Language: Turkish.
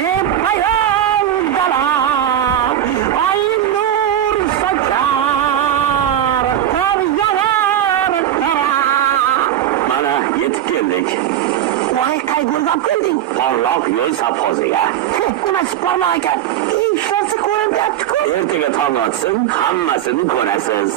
hep hayallara, ay nur saçar, kar yağar kara. Mana yetib keldik. Vay qayg'urg'ab kelding. Porloq yo'l saphoziga. Nima sporloq ekan? Ishlarsi ko'rinyapti-ku. Ertaga tong otsin, hammasini ko'rasiz.